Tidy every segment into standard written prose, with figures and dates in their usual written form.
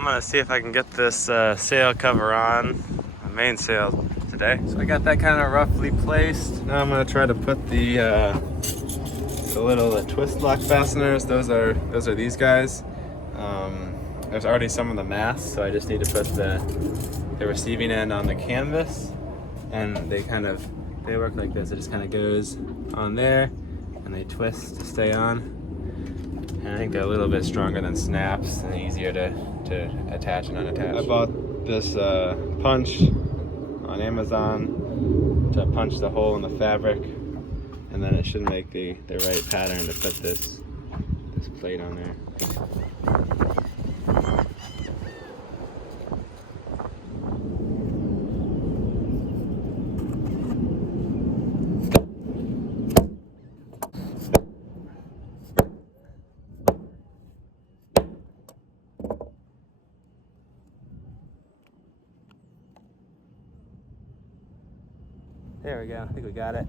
I'm gonna see if I can get this sail cover on, my mainsail today. So I got that kind of roughly placed. Now I'm gonna try to put the little twist lock fasteners. Those are these guys. There's already some on the mast, so I just need to put the receiving end on the canvas, and they work like this. It just kind of goes on there, and they twist to stay on. And I think they're a little bit stronger than snaps and easier to attach and unattach. I bought this punch on Amazon to punch the hole in the fabric, and then it should make the right pattern to put this plate on there. There we go, I think we got it.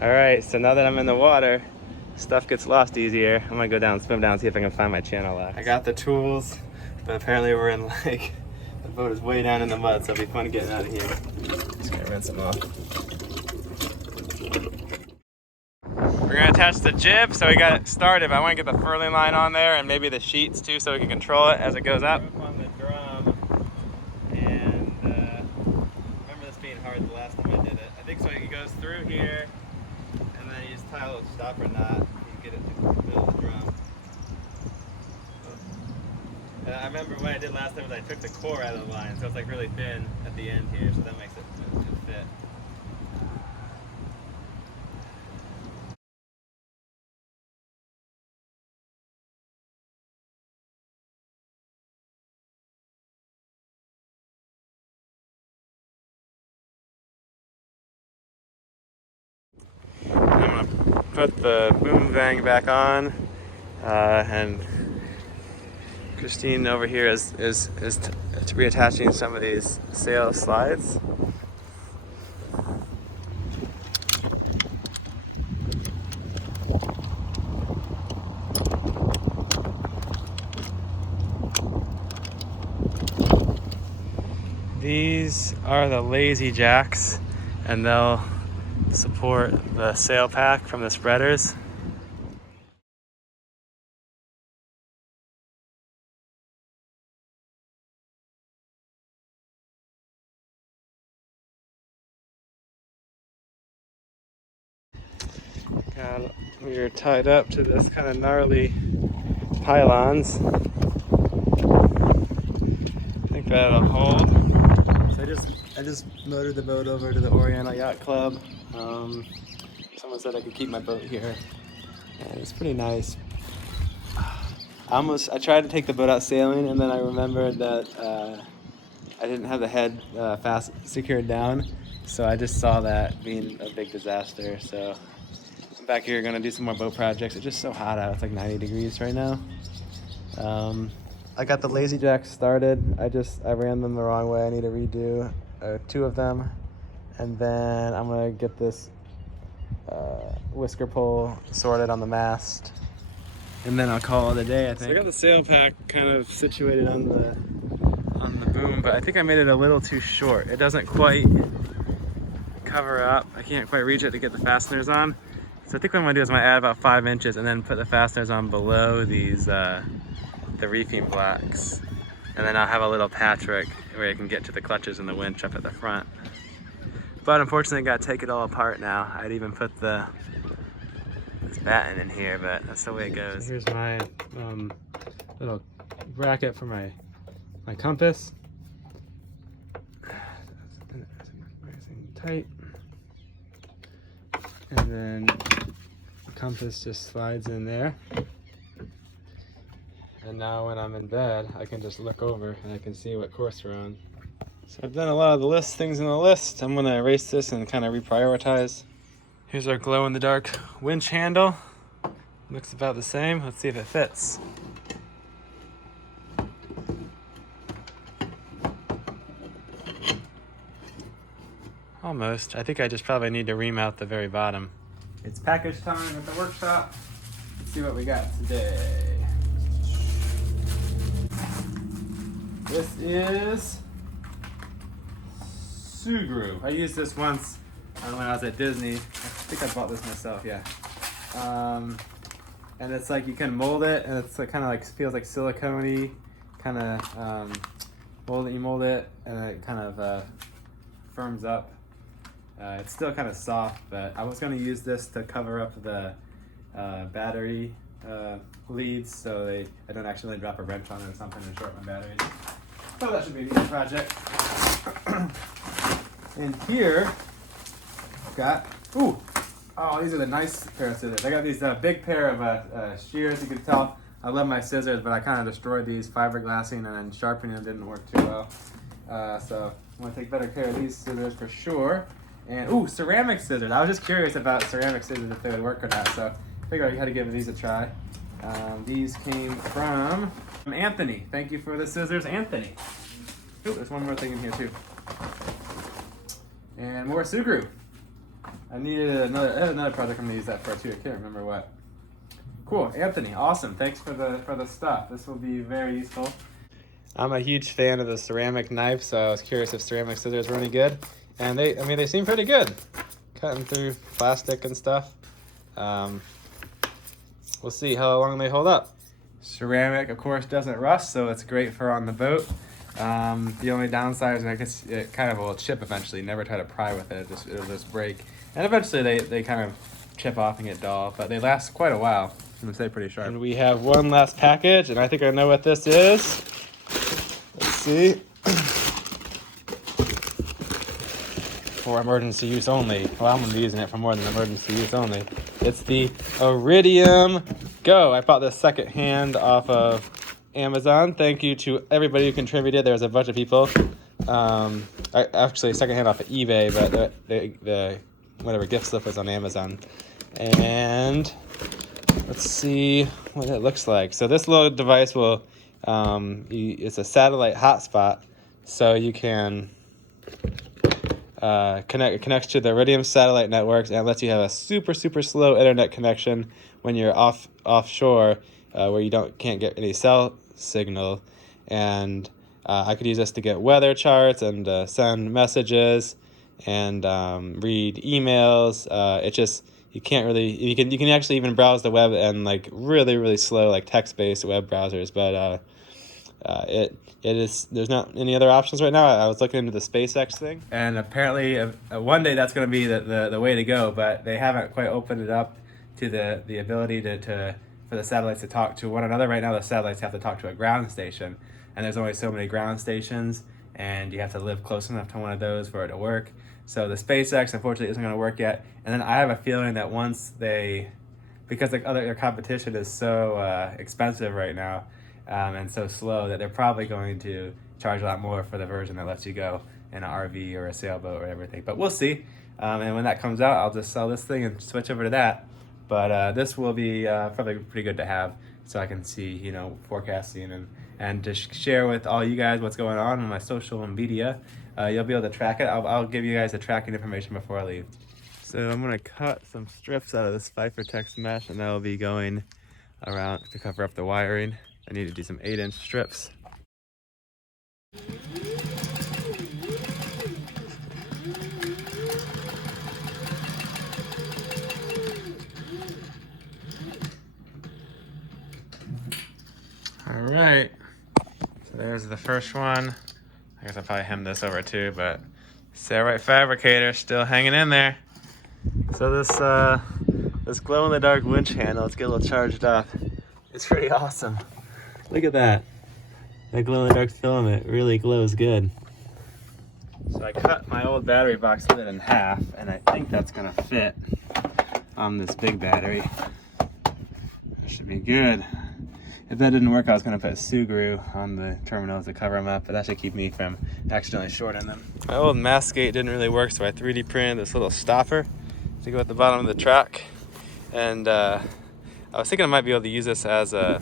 All right, so now that I'm in the water, stuff gets lost easier. I'm gonna go down, swim down, see if I can find my channel lock. I got the tools, but apparently we're in like, the boat is way down in the mud, so it'll be fun getting out of here. Just gonna rinse them off. We're gonna attach the jib, so we got it started, but I wanna get the furling line on there and maybe the sheets too, so we can control it as it goes up. On the drum, and remember this being hard the last time I did it. I think so it goes through here, and then you just tie a little stopper knot, you get it to the middle of the drum. And I remember what I did last time was I took the core out of the line, so it's like really thin at the end here, so that makes it fit. I'm gonna put the boomvang back on, and Christine over here is reattaching some of these sail slides. These are the lazy jacks, and they'll support the sail pack from the spreaders. We're tied up to this kind of gnarly pylons. I think that'll hold. So I just motored the boat over to the Oriental Yacht Club. Someone said I could keep my boat here, and it's pretty nice. I tried to take the boat out sailing, and then I remembered that I didn't have the head fast secured down, so I just saw that being a big disaster. So I'm back here gonna do some more boat projects. It's just so hot out. It's like 90 degrees right now. I got the lazy jacks started. I ran them the wrong way. I need to redo 2 of them, and then I'm gonna get this whisker pole sorted on the mast, and then I'll call it a day, I think. So I got the sail pack kind of situated on the boom, but I think I made it a little too short. It doesn't quite cover up. I can't quite reach it to get the fasteners on. So I think what I'm gonna do is I'm gonna add about 5 inches and then put the fasteners on below these the reefing blocks, and then I'll have a little patchwork where I can get to the clutches and the winch up at the front. But unfortunately, I gotta take it all apart now. I'd even put this batten in here, but that's the way it goes. So here's my little bracket for my compass. Everything tight, and then the compass just slides in there. And now when I'm in bed, I can just look over and I can see what course we're on. So I've done a lot of the things in the list. I'm gonna erase this and kind of reprioritize. Here's our glow-in-the-dark winch handle. Looks about the same. Let's see if it fits. Almost. I think I just probably need to ream out the very bottom. It's package time at the workshop. Let's see what we got today. This is Sugru. I used this once when I was at Disney. I think I bought this myself, yeah. And it's like you can mold it, and it's like, kind of like feels like silicone-y. Kind of you mold it, and it kind of firms up. It's still kind of soft, but I was going to use this to cover up the battery leads, so I don't accidentally drop a wrench on it or something and short my battery. So that should be an easy project. And here, I've got, these are the nice pair of scissors. I got these big pair of shears. You can tell I love my scissors, but I kind of destroyed these fiberglassing, and then sharpening them didn't work too well. So I'm going to take better care of these scissors for sure. And ceramic scissors. I was just curious about ceramic scissors, if they would work or not, so I figured I had to give these a try. These came from Anthony. Thank you for the scissors, Anthony. There's one more thing in here too. And more Sugru. I needed another project I'm gonna use that for too. I can't remember what. Cool, Anthony, awesome. Thanks for the stuff. This will be very useful. I'm a huge fan of the ceramic knife, so I was curious if ceramic scissors were any good. And they seem pretty good. Cutting through plastic and stuff. We'll see how long they hold up. Ceramic, of course, doesn't rust, so it's great for on the boat. The only downside is I guess it kind of will chip eventually. Never try to pry with it, it'll just break. And eventually they kind of chip off and get dull, but they last quite a while. I'm gonna stay pretty sharp. And we have one last package, and I think I know what this is. Let's see. For emergency use only. Well, I'm gonna be using it for more than emergency use only. It's the Iridium Go. I bought this secondhand off of Amazon. Thank you to everybody who contributed. There was a bunch of people. Actually, secondhand off of eBay, but the whatever gift slip was on Amazon. And let's see what it looks like. So this little device will, it's a satellite hotspot, so you can it connects to the Iridium satellite networks and lets you have a super slow internet connection when you're offshore, where you can't get any cell signal. And I could use this to get weather charts and send messages and read emails. You can't really, you can actually even browse the web and like really slow like text-based web browsers, but there's not any other options right now. I was looking into the SpaceX thing, and apparently one day that's going to be the way to go, but they haven't quite opened it up to the ability for the satellites to talk to one another. Right now the satellites have to talk to a ground station, and there's only so many ground stations, and you have to live close enough to one of those for it to work. So the SpaceX unfortunately isn't going to work yet, and then I have a feeling that once because their competition is so expensive right now, and so slow, that they're probably going to charge a lot more for the version that lets you go in an RV or a sailboat or everything. But we'll see. And when that comes out, I'll just sell this thing and switch over to that. But this will be probably pretty good to have, so I can see, forecasting and to share with all you guys what's going on my social media. You'll be able to track it. I'll give you guys the tracking information before I leave. So I'm going to cut some strips out of this Fabricating mesh, and that will be going around to cover up the wiring. I need to do some 8-inch strips. All right, so there's the first one. I guess I'll probably hem this over too, but Satellite Fabricator still hanging in there. So this glow-in-the-dark winch handle, let's get a little charged up. It's pretty awesome. Look at that. That glow-in-the-dark filament really glows good. So I cut my old battery box lid in half, and I think that's gonna fit on this big battery. That should be good. If that didn't work, I was gonna put Sugru on the terminals to cover them up, but that should keep me from accidentally shorting them. My old mask gate didn't really work, so I 3D printed this little stopper to go at the bottom of the track. And I was thinking I might be able to use this as a,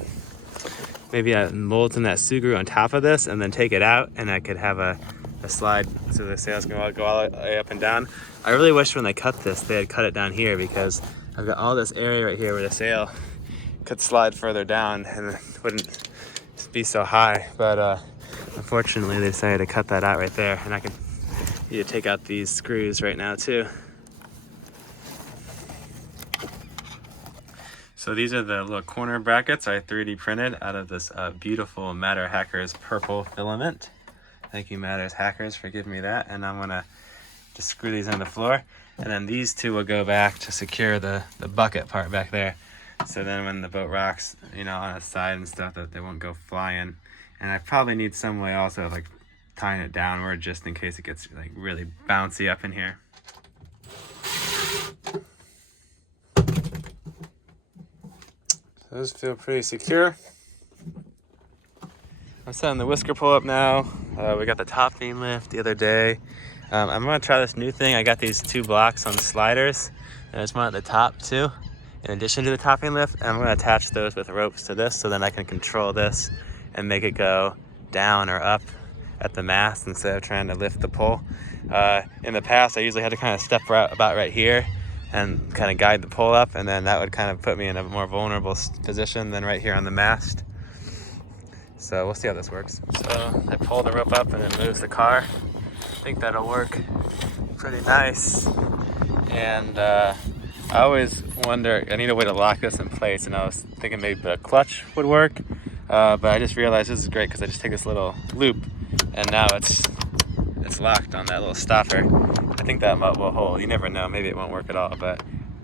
maybe a mold some that sugru on top of this and then take it out, and I could have a slide so the sails can go all the way up and down. I really wish when they cut this, they had cut it down here, because I've got all this area right here where the sail could slide further down and it wouldn't be so high. But unfortunately, they decided to cut that out right there, and I can need to take out these screws right now too. So these are the little corner brackets I 3D printed out of this beautiful Matter Hackers purple filament. Thank you, Matters Hackers, for giving me that. And I'm gonna just screw these on the floor. And then these two will go back to secure the bucket part back there. So then when the boat rocks, you know, on its side and stuff, that they won't go flying. And I probably need some way also of like tying it downward just in case it gets like really bouncy up in here. Those feel pretty secure. I'm setting the Whisker pull up now. We got the top beam lift the other day. I'm gonna try this new thing. I got these 2 blocks on sliders, and there's one at the top too, in addition to the top beam lift. And I'm gonna attach those with ropes to this, so then I can control this and make it go down or up at the mast instead of trying to lift the pole. In the past, I usually had to kind of step about right here and kind of guide the pole up, and then that would kind of put me in a more vulnerable position than right here on the mast. So we'll see how this works. So I pull the rope up and it moves the car. I think that'll work pretty nice. And I always wonder, I need a way to lock this in place, and I was thinking maybe a clutch would work, but I just realized this is great because I just take this little loop and now it's locked on that little stopper. I think that will hold. You never know, maybe it won't work at all, but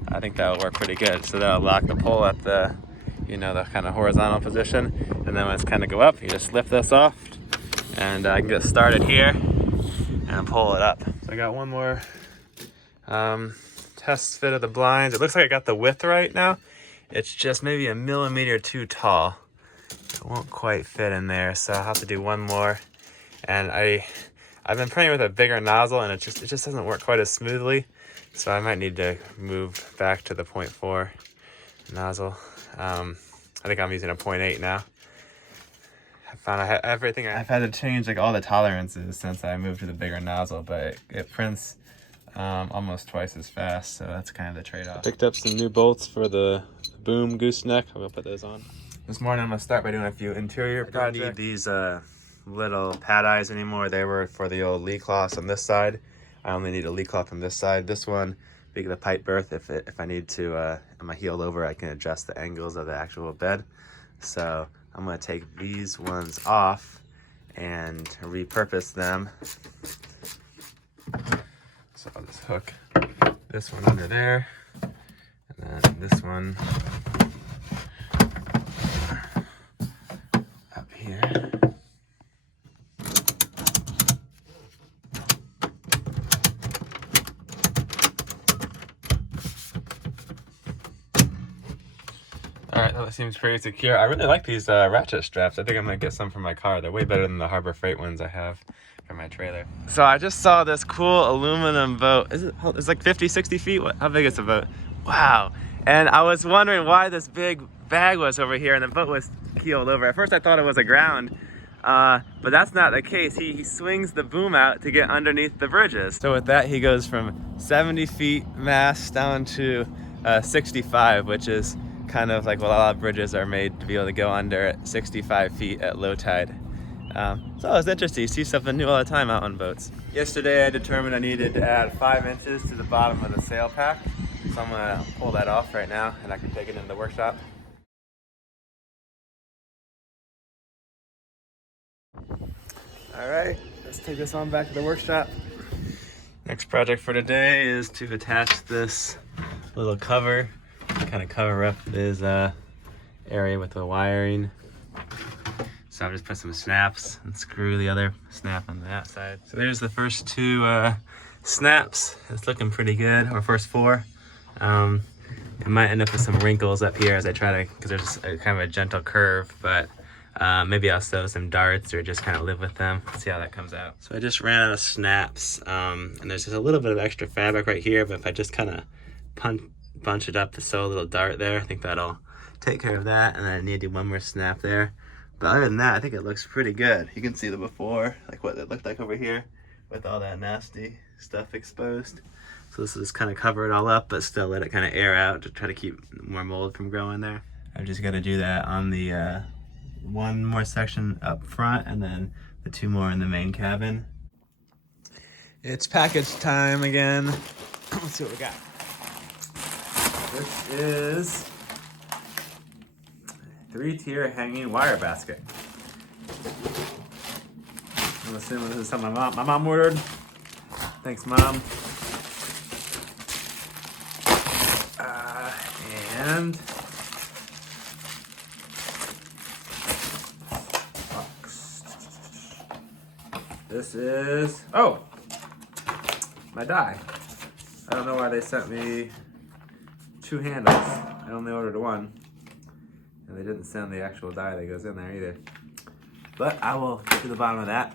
I think that'll work pretty good. So that'll lock the pole at the, you know, the kind of horizontal position, and then when it's kind of go up, you just lift this off, and I can get started here and pull it up. So I got one more test fit of the blinds. It looks like I got the width right now. It's just maybe a millimeter too tall. It won't quite fit in there, so I'll have to do one more. And I've been printing with a bigger nozzle, and it just doesn't work quite as smoothly, so I might need to move back to the 0.4 nozzle. I think I'm using a 0.8 now. I found everything. I've had to change like all the tolerances since I moved to the bigger nozzle, but it prints almost twice as fast, so that's kind of the trade-off. Picked up some new bolts for the boom gooseneck. I'm gonna put those on. This morning I'm gonna start by doing a few interior projects. I don't need these little pad eyes anymore. They were for the old lee cloths on this side. I only need a lee cloth on this side. This one, big the pipe berth. If I need to, am I heeled over, I can adjust the angles of the actual bed. So I'm gonna take these ones off and repurpose them. So I'll just hook this one under there, and then this one up here. Alright, that seems pretty secure. I really like these ratchet straps. I think I'm gonna get some for my car. They're way better than the Harbor Freight ones I have for my trailer. So I just saw this cool aluminum boat. It's like 50, 60 feet? How big is the boat? Wow. And I was wondering why this big bag was over here and the boat was keeled over. At first I thought it was aground, but that's not the case. He swings the boom out to get underneath the bridges. So with that, he goes from 70 feet mast down to 65, which is kind of like what a lot of bridges are made to be able to go under at 65 feet at low tide. So it was interesting. You see something new all the time out on boats. Yesterday I determined I needed to add 5 inches to the bottom of the sail pack. So I'm gonna pull that off right now and I can take it into the workshop. All right, let's take this on back to the workshop. Next project for today is to attach this little cover, kind of cover up this area with the wiring. So I'll just put some snaps and screw the other snap on that side. So there's the first 2 snaps. It's looking pretty good, or first 4. It might end up with some wrinkles up here as I try to, because there's kind of a gentle curve, but maybe I'll sew some darts or just kind of live with them, see how that comes out. So I just ran out of snaps, and there's just a little bit of extra fabric right here, but if I just kind of bunch it up to sew a little dart there, I think that'll take care of that, and then I need to do one more snap there. But other than that, I think it looks pretty good. You can see the before, like what it looked like over here with all that nasty stuff exposed. So this is kind of cover it all up, but still let it kind of air out to try to keep more mold from growing there. I've just got to do that on the one more section up front, and then the 2 more in the main cabin. It's package time again. Let's see what we got. This is 3-tier hanging wire basket. I'm assuming this is something my mom ordered. Thanks, Mom. And this is, oh, my die. I don't know why they sent me 2 handles. I only ordered 1. And they didn't send the actual die that goes in there either. But I will get to the bottom of that.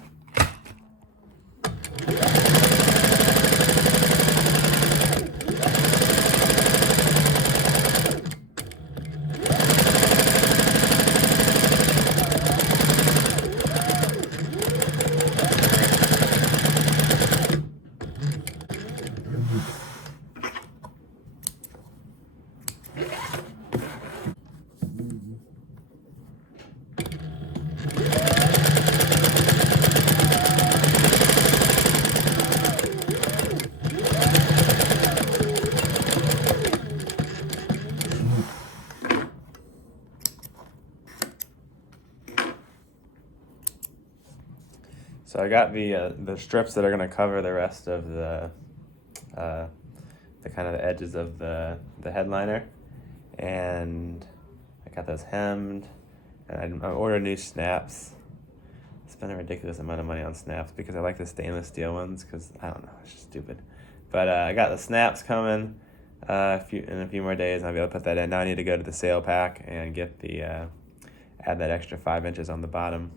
So I got the strips that are going to cover the rest of the kind of the edges of the headliner, and I got those hemmed, and I ordered new snaps. I spent a ridiculous amount of money on snaps because I like the stainless steel ones because I don't know, it's just stupid. But I got the snaps coming in a few more days, and I'll be able to put that in. Now I need to go to the sail pack and get the add that extra 5 inches on the bottom.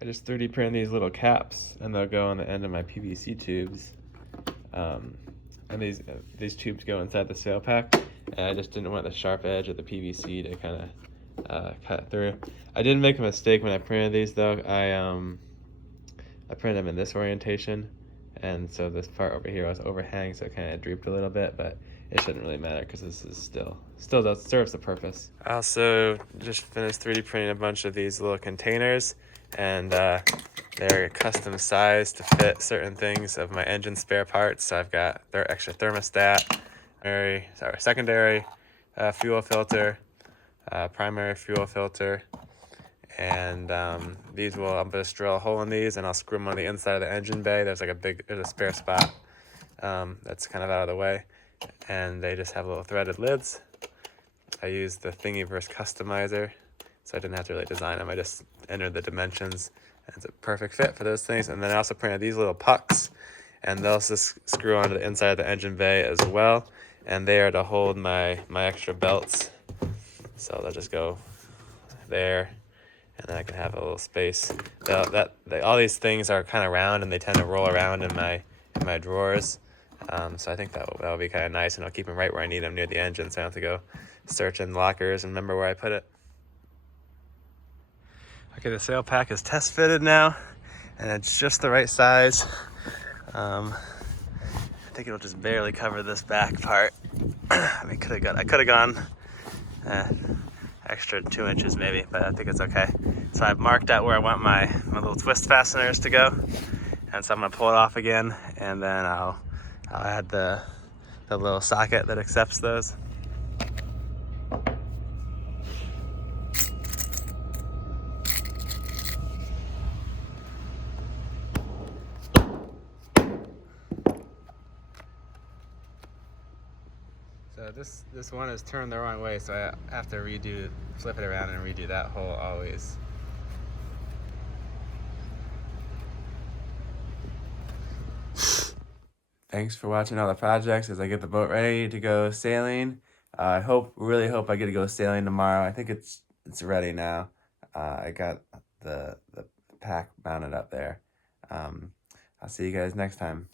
I just 3D printed these little caps, and they'll go on the end of my PVC tubes. And these tubes go inside the sail pack, and I just didn't want the sharp edge of the PVC to kind of cut through. I did make a mistake when I printed these though. I printed them in this orientation, and so this part over here was overhang, so it kind of drooped a little bit, but it shouldn't really matter because this is still does serves the purpose. I also just finished 3D printing a bunch of these little containers, and they're custom sized to fit certain things of my engine spare parts. So I've got their extra thermostat, secondary fuel filter, primary fuel filter, and these I'm just drill a hole in these, and I'll screw them on the inside of the engine bay. There's a spare spot that's kind of out of the way, and they just have little threaded lids. I used the Thingiverse customizer, so I didn't have to really design them. I just entered the dimensions, and it's a perfect fit for those things. And then I also printed these little pucks, and they'll just screw onto the inside of the engine bay as well, and they are to hold my extra belts. So they'll just go there, and then I can have a little space. All these things are kind of round, and they tend to roll around in my drawers. So I think that'll be kind of nice, and I'll keep them right where I need them, near the engine, so I don't have to go search in lockers and remember where I put it. Okay, the sail pack is test fitted now, and it's just the right size. I think it'll just barely cover this back part. I could have gone extra 2 inches maybe, but I think it's okay. So I've marked out where I want my little twist fasteners to go, and so I'm gonna pull it off again, and then I'll add the little socket that accepts those. So this one is turned the wrong way, so I have to flip it around and redo that hole always. thanks for watching all the projects as I get the boat ready to go sailing. I really hope I get to go sailing tomorrow. I think it's ready now. I got the pack mounted up there. I'll see you guys next time.